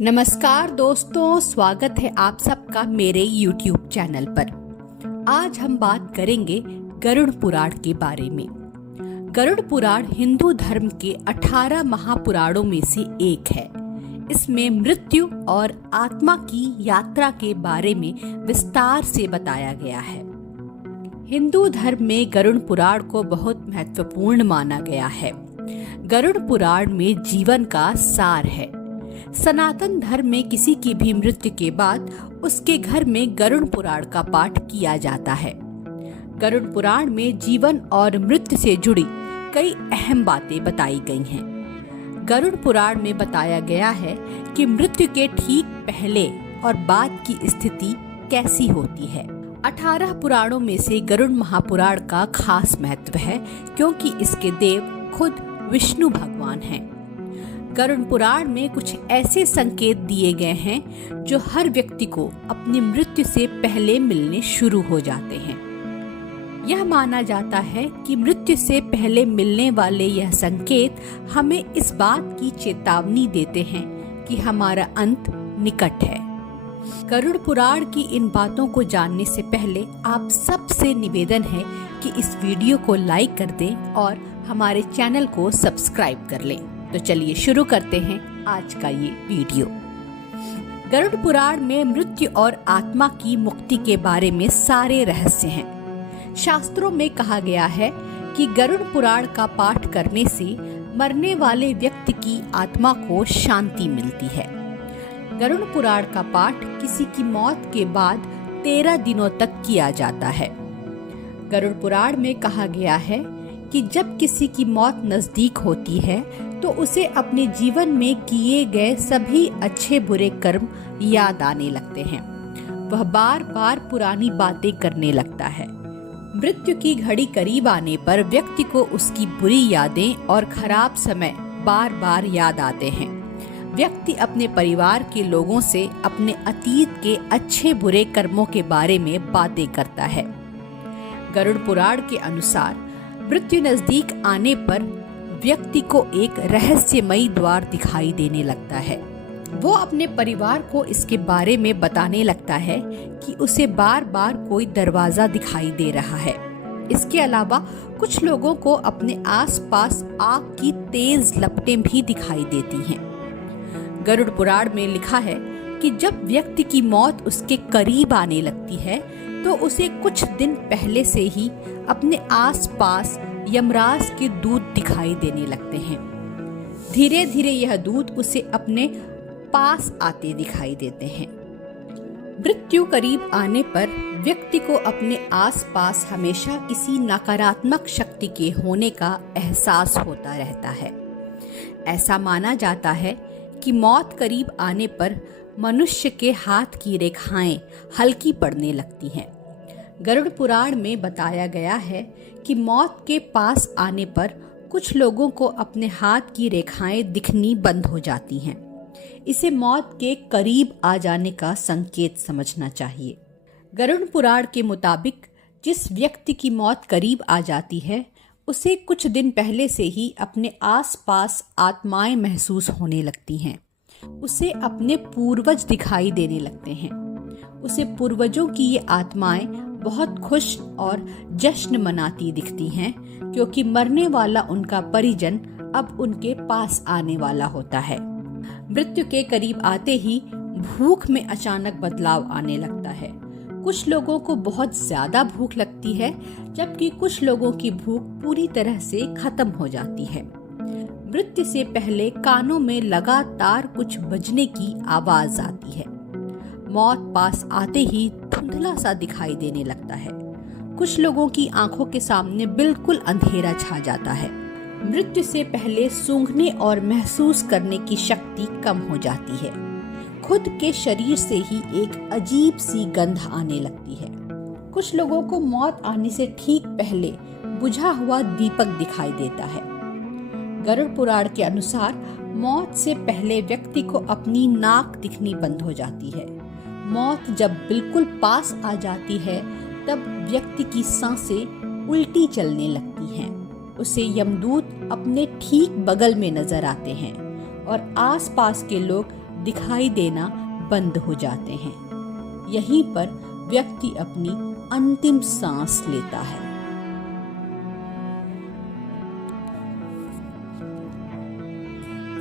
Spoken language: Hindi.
नमस्कार दोस्तों, स्वागत है आप सबका मेरे YouTube चैनल पर। आज हम बात करेंगे गरुड़ पुराण के बारे में। गरुड़ पुराण हिंदू धर्म के 18 महापुराणों में से एक है। इसमें मृत्यु और आत्मा की यात्रा के बारे में विस्तार से बताया गया है। हिंदू धर्म में गरुड़ पुराण को बहुत महत्वपूर्ण माना गया है। गरुड़ पुराण में जीवन का सार है। सनातन धर्म में किसी की भी मृत्यु के बाद उसके घर में गरुड़ पुराण का पाठ किया जाता है। गरुड़ पुराण में जीवन और मृत्यु से जुड़ी कई अहम बातें बताई गई हैं। गरुड़ पुराण में बताया गया है कि मृत्यु के ठीक पहले और बाद की स्थिति कैसी होती है। 18 पुराणों में से गरुड़ महापुराण का खास महत्व है, क्योंकि इसके देव खुद विष्णु भगवान हैं। गरुड़ पुराण में कुछ ऐसे संकेत दिए गए हैं जो हर व्यक्ति को अपनी मृत्यु से पहले मिलने शुरू हो जाते हैं। यह माना जाता है कि मृत्यु से पहले मिलने वाले यह संकेत हमें इस बात की चेतावनी देते हैं कि हमारा अंत निकट है। गरुड़ पुराण की इन बातों को जानने से पहले आप सबसे निवेदन है कि इस वीडियो को लाइक कर दें और हमारे चैनल को सब्सक्राइब कर लें। तो चलिए शुरू करते हैं आज का ये वीडियो। गरुड़ पुराण में मृत्यु और आत्मा की मुक्ति के बारे में सारे रहस्य हैं। शास्त्रों में कहा गया है कि गरुड़ पुराण का पाठ करने से मरने वाले व्यक्ति की आत्मा को शांति मिलती है। गरुड़ पुराण का पाठ किसी की मौत के बाद 13 दिनों तक किया जाता है। गरुड़ पुराण में कहा गया है कि जब किसी की मौत नजदीक होती है तो उसे अपने जीवन में किए गए सभी अच्छे बुरे कर्म याद आने लगते हैं। वह बार बार पुरानी बातें करने लगता है। मृत्यु की घड़ी करीब आने पर व्यक्ति को उसकी बुरी यादें और खराब समय बार बार याद आते हैं। व्यक्ति अपने परिवार के लोगों से अपने अतीत के अच्छे बुरे कर्मों के बारे में बातें करता है। गरुड़ पुराण के अनुसार मृत्यु नजदीक आने पर व्यक्ति को एक रहस्यमयी द्वार दिखाई देने लगता है। वो अपने परिवार को इसके बारे में बताने लगता है कि उसे बार बार कोई दरवाजा दिखाई दे रहा है। इसके अलावा कुछ लोगों को अपने आसपास आग की तेज लपटें भी दिखाई देती हैं। गरुड़ पुराण में लिखा है कि जब व्यक्ति की मौत उसके करीब आने लगती है तो उसे कुछ दिन पहले से ही अपने आसपास यमराज के दूत दिखाई देने लगते हैं। धीरे धीरे यह दूत उसे अपने पास आते दिखाई देते हैं। मृत्यु करीब आने पर व्यक्ति को अपने आसपास हमेशा किसी नकारात्मक शक्ति के होने का एहसास होता रहता है। ऐसा माना जाता है कि मौत करीब आने पर मनुष्य के हाथ की रेखाएं हल्की पड़ने लगती हैं। गरुड़ पुराण में बताया गया है कि मौत के पास आने पर कुछ लोगों को अपने हाथ की रेखाएं दिखनी बंद हो जाती हैं। इसे मौत के करीब आ जाने का संकेत समझना चाहिए। गरुड़ पुराण के मुताबिक जिस व्यक्ति की मौत करीब आ जाती है उसे कुछ दिन पहले से ही अपने आसपास आत्माएं महसूस होने लगती हैं। उसे अपने पूर्वज दिखाई देने लगते हैं। उसे पूर्वजों की ये आत्माएं बहुत खुश और जश्न मनाती दिखती हैं, क्योंकि मरने वाला उनका परिजन अब उनके पास आने वाला होता है। मृत्यु के करीब आते ही भूख में अचानक बदलाव आने लगता है। कुछ लोगों को बहुत ज्यादा भूख लगती है, जबकि कुछ लोगों की भूख पूरी तरह से खत्म हो जाती है। मृत्यु से पहले कानों में लगातार कुछ बजने की आवाज आती है। मौत पास आते ही धुंधला सा दिखाई देने लगता है। कुछ लोगों की आंखों के सामने बिल्कुल अंधेरा छा जाता है। मृत्यु से पहले सूंघने और महसूस करने की शक्ति कम हो जाती है। खुद के शरीर से ही एक अजीब सी गंध आने लगती है। कुछ लोगों को मौत आने से ठीक पहले बुझा हुआ दीपक दिखाई देता है। गरुड़ पुराण के अनुसार मौत से पहले व्यक्ति को अपनी नाक दिखनी बंद हो जाती है। मौत जब बिल्कुल पास आ जाती है तब व्यक्ति की सांसें उल्टी चलने लगती हैं। उसे यमदूत अपने ठीक बगल में नजर आते हैं और आसपास के लोग दिखाई देना बंद हो जाते हैं। यहीं पर व्यक्ति अपनी अंतिम सांस लेता है।